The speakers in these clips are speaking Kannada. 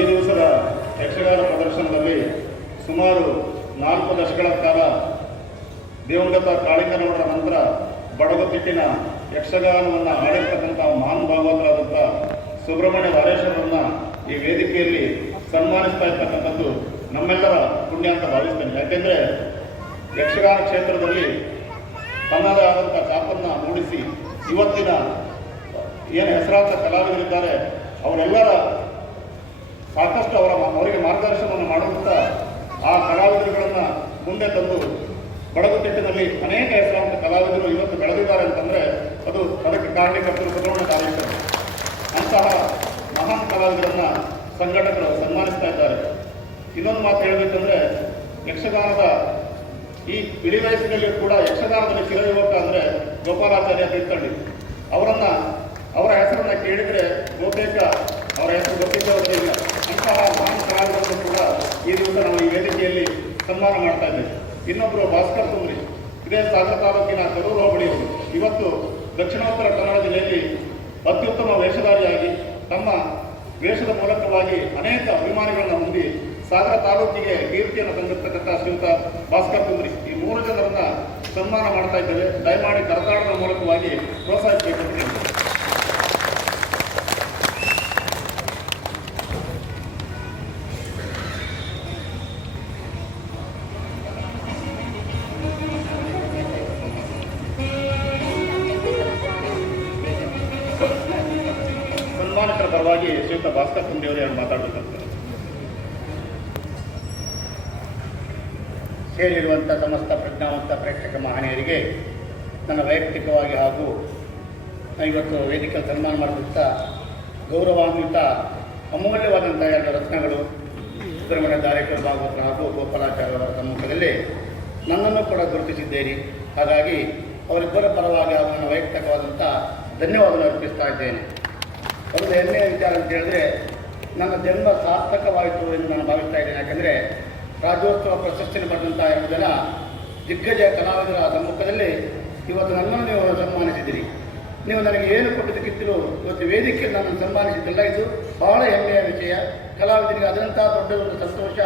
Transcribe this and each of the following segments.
ಈ ದಿವಸದ ಯಕ್ಷಗಾನ ಪ್ರದರ್ಶನದಲ್ಲಿ ಸುಮಾರು ನಾಲ್ಕು ದಶಕಗಳ ಕಾಲ ದಿವಂಗತ ಕಾಳಿಂಗನವರ ನಂತರ ಬಡಗುತಿಟ್ಟಿನ ಯಕ್ಷಗಾನವನ್ನು ಆಡಿರ್ತಕ್ಕಂಥ ಮಹಾನ್ ಭಾಗವತರಾದಂಥ ಸುಬ್ರಹ್ಮಣ್ಯ ವಾರೇಶ್ವರರನ್ನ ಈ ವೇದಿಕೆಯಲ್ಲಿ ಸನ್ಮಾನಿಸ್ತಾ ಇರ್ತಕ್ಕಂಥದ್ದು ನಮ್ಮೆಲ್ಲರ ಪುಣ್ಯ ಅಂತ ಭಾವಿಸ್ತೇನೆ. ಯಾಕೆಂದರೆ ಯಕ್ಷಗಾನ ಕ್ಷೇತ್ರದಲ್ಲಿ ತನ್ನದೇ ಆದಂಥ ಚಾಪನ್ನ ಮೂಡಿಸಿ ಇವತ್ತಿನ ಏನು ಹೆಸರಾಂತ ಕಲಾವಿದರಿದ್ದಾರೆ, ಅವರೆಲ್ಲರ ಸಾಕಷ್ಟು ಅವರ ಅವರಿಗೆ ಮಾರ್ಗದರ್ಶನವನ್ನು ಮಾಡುವಂಥ ಆ ಕಲಾವಿದರುಗಳನ್ನು ಮುಂದೆ ತಂದು ಬಡಗುತಿಟ್ಟಿನಲ್ಲಿ ಅನೇಕ ಹೆಸರಾಂತ ಕಲಾವಿದರು ಇವತ್ತು ಬೆಳೆದಿದ್ದಾರೆ ಅಂತಂದರೆ ಅದು ಅದಕ್ಕೆ ಕಾರಣೀಕರ್ತರು ಬದಲಾವಣೆ ಕಾರ್ಯಕರ್ತರು ಅಂತಹ ಮಹಾನ್ ಕಲಾವಿದರನ್ನ ಸಂಘಟಕರು ಸನ್ಮಾನಿಸ್ತಾ ಇದ್ದಾರೆ. ಇನ್ನೊಂದು ಮಾತು ಹೇಳಬೇಕಂದ್ರೆ ಯಕ್ಷಗಾನದ ಈ ಇಳಿ ವಯಸ್ಸಿನಲ್ಲಿಯೂ ಕೂಡ ಯಕ್ಷಗಾನದಲ್ಲಿ ಚಿರಯುವಕ ಅಂದರೆ ಗೋಪಾಲಾಚಾರ್ಯ ತೀರ್ಥಹಳ್ಳಿ. ಅವರನ್ನ ಅವರ ಹೆಸರನ್ನ ಕೇಳಿದರೆ ಬಹುತೇಕ ಅವರ ಹೆಸರು ಗೊತ್ತಿದ್ದವರೇ ಅಂತಹ ಕೂಡ ಈ ದಿವಸ ನಾವು ಈ ವೇದಿಕೆಯಲ್ಲಿ ಸನ್ಮಾನ ಮಾಡ್ತಾ ಇದ್ದೇವೆ ಇನ್ನೊಬ್ಬರು ಭಾಸ್ಕರ್ ಸುಂದ್ರಿ ಇದೇ ಸಾಗರ ತಾಲೂಕಿನ ಕರೂರು ಹೋಬಳಿಯವರು ಇವತ್ತು ದಕ್ಷಿಣೋತ್ತರ ಕನ್ನಡ ಜಿಲ್ಲೆಯಲ್ಲಿ ಅತ್ಯುತ್ತಮ ವೇಷಧಾರಿಯಾಗಿ ತಮ್ಮ ವೇಷದ ಮೂಲಕವಾಗಿ ಅನೇಕ ಅಭಿಮಾನಿಗಳನ್ನು ಹೊಂದಿ ಸಾಗರ ತಾಲೂಕಿಗೆ ಕೀರ್ತಿಯನ್ನು ತಂದಿರತಕ್ಕಂಥ ಶ್ರೀಯುತ ಭಾಸ್ಕರ್ ಕುಂದ್ರಿ ಈ ಮೂರು ಜನರನ್ನ ಸನ್ಮಾನ ಮಾಡ್ತಾ ಇದ್ದೇವೆ. ದಯಮಾಡಿ ಕರತಾಡದ ಮೂಲಕವಾಗಿ ಪ್ರೋತ್ಸಾಹಿಸಬೇಕು ಪರವಾಗಿ ಶ್ರೀಯುತ ಭಾಸ್ಕರ್ ಕುಂಡಿಯವರು ಯಾರು ಮಾತಾಡಬೇಕಂತ ಸೇರಿರುವಂಥ ಸಮಸ್ತ ಪ್ರಜ್ಞಾವಂತ ಪ್ರೇಕ್ಷಕ ಮಹನೀಯರಿಗೆ ನನ್ನ ವೈಯಕ್ತಿಕವಾಗಿ ಹಾಗೂ ಇವತ್ತು ವೇದಿಕೆ ಸನ್ಮಾನ ಮಾಡಿದಂಥ ಗೌರವಾನ್ವಿತ ಅಮೂಲ್ಯವಾದಂಥ ಎರಡು ರತ್ನಗಳು ಸುಬ್ರಹ್ಮಣ್ಯ ದಾರೇಕರ್ ಭಾಗವತ ಹಾಗೂ ಗೋಪಾಲಾಚಾರ್ಯ ಅವರ ಸಮ್ಮುಖದಲ್ಲಿ ನನ್ನನ್ನು ಕೂಡ ಗುರುತಿಸಿದ್ದೇನೆ ಹಾಗಾಗಿ ಅವರಿಬ್ಬರ ಪರವಾಗಿ ಹಾಗೂ ನನ್ನ ವೈಯಕ್ತಿಕವಾದಂಥ ಧನ್ಯವಾದವನ್ನು ಅರ್ಪಿಸ್ತಾ ಇದ್ದೇನೆ. ಒಂದು ಹೆಮ್ಮೆಯ ವಿಚಾರ ಅಂತ ಹೇಳಿದ್ರೆ ನನ್ನ ಜನ್ಮ ಸಾರ್ಥಕವಾಯಿತು ಎಂದು ನಾನು ಭಾವಿಸ್ತಾ ಇದ್ದೇನೆ. ಯಾಕಂದರೆ ರಾಜ್ಯೋತ್ಸವ ಪ್ರಶಸ್ತಿಯನ್ನು ಪಡೆದಂಥ ಎರಡು ಜನ ದಿಗ್ಗಜ ಕಲಾವಿದರ ಸಮ್ಮುಖದಲ್ಲಿ ಇವತ್ತು ನನ್ನನ್ನು ನೀವು ಸನ್ಮಾನಿಸಿದ್ದೀರಿ. ನೀವು ನನಗೆ ಏನು ಕೊಟ್ಟದಕ್ಕಿಂತಲೂ ಇವತ್ತು ವೇದಿಕೆ ನನ್ನನ್ನು ಸನ್ಮಾನಿಸಿದ್ದಲ್ಲ ಇದು ಬಹಳ ಹೆಮ್ಮೆಯ ವಿಷಯ. ಕಲಾವಿದರಿಗೆ ಅದರಂಥ ದೊಡ್ಡ ಒಂದು ಸಂತೋಷ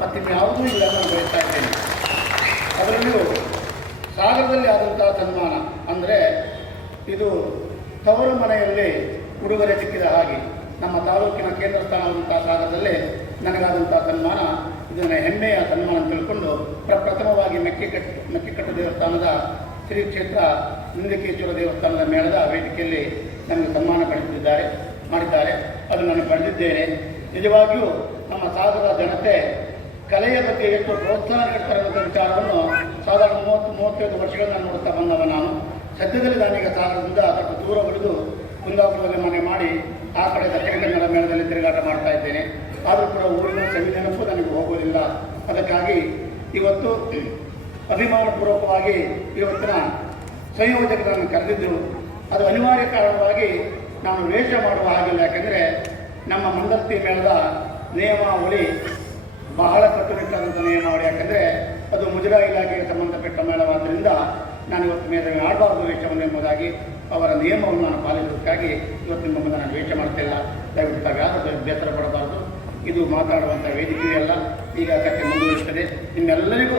ಮತ್ತಿನ್ಯಾವುದೂ ಇಲ್ಲ ಅಂತ ನಾನು ಬಯಸ್ತಾ ಇದ್ದೇನೆ. ಅದರಲ್ಲೂ ಸಾಗರದಲ್ಲಿ ಆದಂತಹ ಸನ್ಮಾನ ಅಂದರೆ ಇದು ತವರು ಮನೆಯಲ್ಲಿ ಉಡುಗೊರೆ ಸಿಕ್ಕಿದ ಹಾಗೆ ನಮ್ಮ ತಾಲೂಕಿನ ಕೇಂದ್ರ ಸ್ಥಾನದಂತಹ ಸ್ಥಾನದಲ್ಲೇ ನನಗಾದಂತಹ ಸನ್ಮಾನ ಇದನ್ನು ಹೆಮ್ಮೆಯ ಸನ್ಮಾನ ತಿಳ್ಕೊಂಡು ಪ್ರಪ್ರಥಮವಾಗಿ ಮೆಕ್ಕೆಕಟ್ಟು ಮೆಕ್ಕೆಕಟ್ಟು ದೇವಸ್ಥಾನದ ಶ್ರೀ ಕ್ಷೇತ್ರ ನಂದಿಕೇಶ್ವರ ದೇವಸ್ಥಾನದ ಮೇಳದ ವೇದಿಕೆಯಲ್ಲಿ ನನಗೆ ಸನ್ಮಾನ ಪಡೆದಿದ್ದಾರೆ, ಮಾಡಿದ್ದಾರೆ. ಅದು ನಾನು ಪಡೆದಿದ್ದೇನೆ. ನಿಜವಾಗಿಯೂ ನಮ್ಮ ಸಾಗರ ಜನತೆ ಕಲೆಯ ಬಗ್ಗೆ ಎಷ್ಟು ಪ್ರೋತ್ಸಾಹ ನೀಡ್ತಾರೆ ಅನ್ನೋ ವಿಚಾರವನ್ನು ಸಾಧಾರಣ ಮೂವತ್ತು, ಮೂವತ್ತೈದು ವರ್ಷಗಳನ್ನ ನೋಡ್ತಾ ಬಂದವ ನಾನು. ಸದ್ಯದಲ್ಲಿ ನಾನೀಗ ಸಾಗರದಿಂದ ಸ್ವಲ್ಪ ದೂರ ಉಳಿದು ಕುಂದಾಪುರದಲ್ಲಿ ಮನೆ ಮಾಡಿ ಆ ಕಡೆ ದಕ್ಷಿಣ ಕನ್ನಡ ಮೇಳದಲ್ಲಿ ತಿರುಗಾಟ ಮಾಡ್ತಾ ಇದ್ದೇನೆ. ಆದರೂ ಕೂಡ ಊರಿನ ಸವಿ ನೆನಪು ನನಗೆ ಹೋಗೋದಿಲ್ಲ. ಅದಕ್ಕಾಗಿ ಇವತ್ತು ಅಭಿಮಾನಪೂರ್ವಕವಾಗಿ ಇವತ್ತಿನ ಸಂಯೋಜಕರನ್ನು ಕರೆದಿದ್ದು, ಅದು ಅನಿವಾರ್ಯ ಕಾರಣವಾಗಿ ನಾನು ವೇಷ ಮಾಡುವ ಹಾಗಿಲ್ಲ. ಯಾಕೆಂದರೆ ನಮ್ಮ ಮಂಡಲತಿ ಮೇಳದ ನಿಯಮಾವಳಿ ಬಹಳ ಕಟ್ಟುನಿಟ್ಟಾದಂಥ ನಿಯಮಾವಳಿ. ಯಾಕೆಂದರೆ ಅದು ಮುಜರಾಯಿ ಇಲಾಖೆಗೆ ಸಂಬಂಧಪಟ್ಟ ಮೇಳವಾದ್ದರಿಂದ ನಾನು ಇವತ್ತು ಮೇಲೆ ಆಡಬಾರ್ದು ವೇಷವನ್ನು ಎಂಬುದಾಗಿ ಅವರ ನಿಯಮವನ್ನು ನಾನು ಪಾಲಿಸುವುದಕ್ಕಾಗಿ ಇವತ್ತು ನಿಮ್ಮ ಮುಂದೆ ನಾನು ವೇಷ ಮಾಡ್ತಿಲ್ಲ ದಯವಿಟ್ಟು ತಾವು ಯಾರು ಬೇಸರ ಪಡಬಾರ್ದು. ಇದು ಮಾತಾಡುವಂಥ ವೇದಿಕೆಯಲ್ಲ ಈಗ ಕಥೆ ಮುಂದುವರಿಸ್ತದೆ ನಿಮ್ಮೆಲ್ಲರಿಗೂ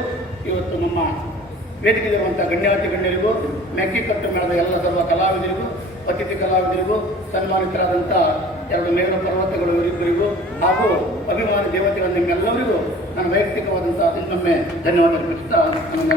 ಇವತ್ತು ನಮ್ಮ ವೇದಿಕೆಯಲ್ಲಿರುವಂಥ ಗಣ್ಯಾತಿ ಗಣ್ಯರಿಗೂ ಮೆಕ್ಕಿಕಟ್ಟು ಮೇಳದ ಎಲ್ಲ ಸರ್ವ ಕಲಾವಿದರಿಗೂ, ಅತಿಥಿ ಕಲಾವಿದರಿಗೂ ಸನ್ಮಾನಿತರಾದಂಥ ಎರಡು ಮೇಘ ಪರ್ವತಗಳು ಇವರಿಬ್ಬರಿಗೂ ಹಾಗೂ ಅಭಿಮಾನಿ ದೇವತೆಗಳ ನಿಮ್ಮೆಲ್ಲರಿಗೂ ನಾನು ವೈಯಕ್ತಿಕವಾದಂಥ ಇನ್ನೊಮ್ಮೆ ಧನ್ಯವಾದ ಅರ್ಪಿಸುತ್ತಾ ನನ್ನ